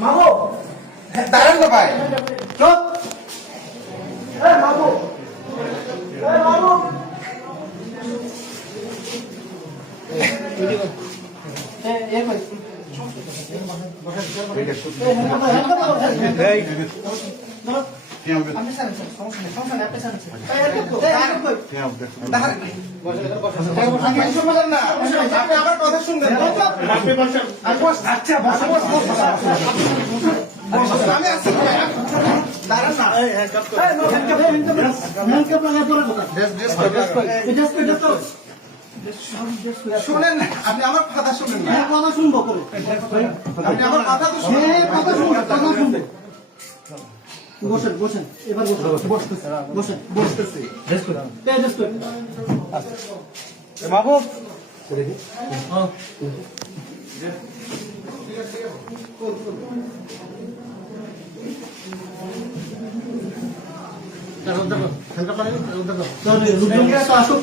মামু দাঁড়ান তো ভাই চুপ মামু মামু কথা শুনবেন আমি আছি দাঁড়ান না শুনেন না আপনি আমার কথা শুনেন না কথা শুনবো আপনি আমার কথা তো শুনবেন বসেন বসেন এবার বসেন বসতেছি মাহবুব আসুক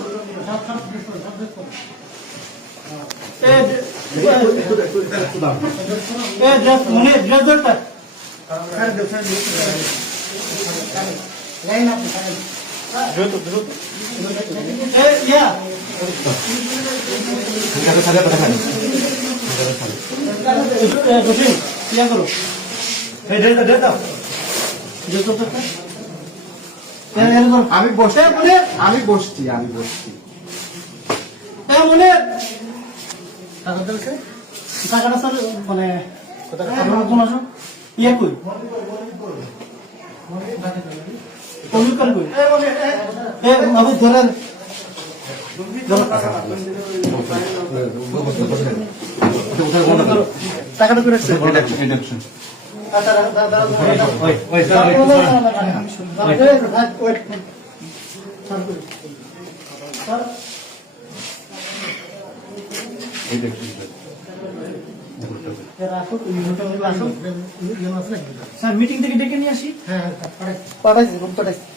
আমি বসছি মনে টাকাটা স্যার মানে ইয়ে কই কমিউনিকেট কই আমি ধরেন টাকাটা করে স্যার মিটিং থেকে ডেকে নিয়ে আসি হ্যাঁ পাঠাইছি